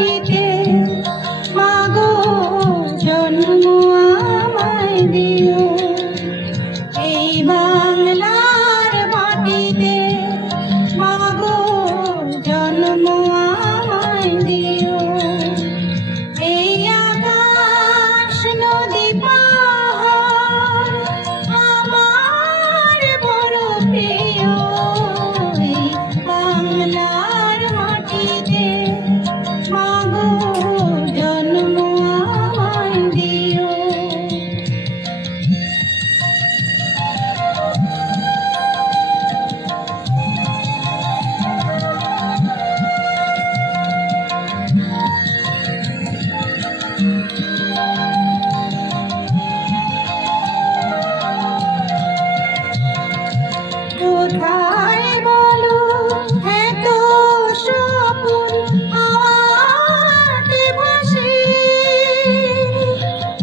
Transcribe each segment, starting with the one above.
মাটিতে মাগো জন্ম আমায় দিও। এই বাংলার মাটিতে মাগো জন্ম আমায় দিও। এই আকাশ নদী পাহাড় আমার বড় প্রিয়। এই বাংলার মাটিতে মাগো জন্ম আমায় দিও। কোথায় বলো এত স্বপন আওয়াজে ভাসে?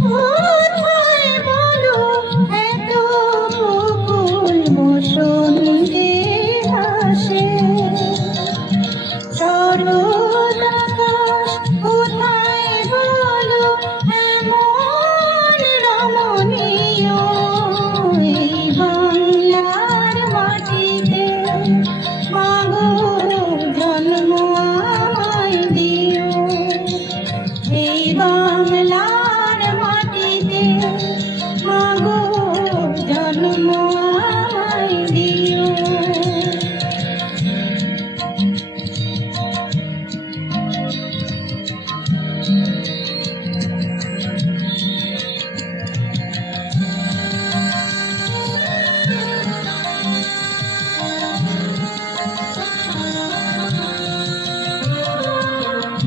কোথায় বলো এত বকুল বসন্তে হাসে? শরৎ আকাশ কোথায় বলো এমন রমণীয়? এই বাংলার মাটিতে মাগো জন্ম আমায় দিও। এই বাংলার মাটিতে মাগো জন্ম আমায় দিও।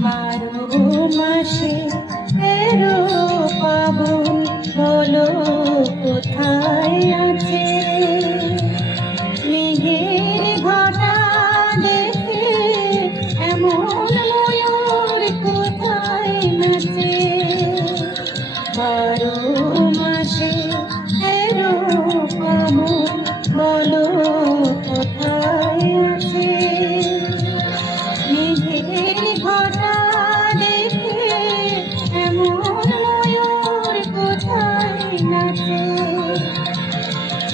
বারো মাসে 13 পাবন বলো কোথায় আছে? মেঘের ঘটা দেখে এমন ময়ূর কোথায় নাচে? 12 মাসে 13 পাবন বলো কোথায় আছে? মেঘের ঘটা দেখে এমন ময়ূর কোথায় নাচে?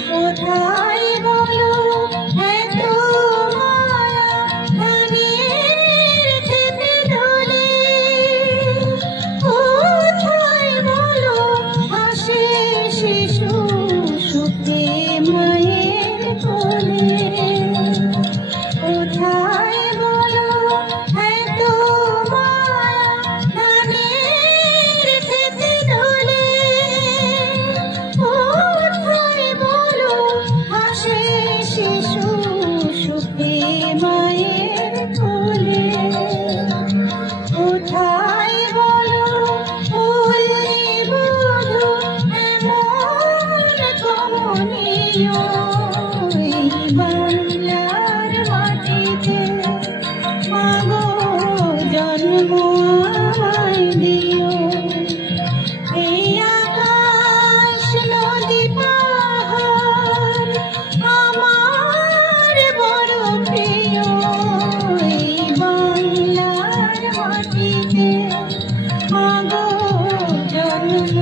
কোথায় বলো এত মায়া ধানের ক্ষেতে দোলে? কোথায় বলো হাসে শিশু সুখে মায়ের কোলে? কোথায় বলো এত মায়া ধানের ক্ষেতে দোলে? কোথায় বলো হাসে শিশু সুখে মায়ের কোলে? কোথায় বলো পল্লী বধূ এমন কমনীয়? এই বাংলার মাটিতে মাগো জন্ম আমায় দিও। এই আকাশ নদী পাহাড় আমার বড় প্রিয়। এই বাংলার মাটিতে মাগো জন্ম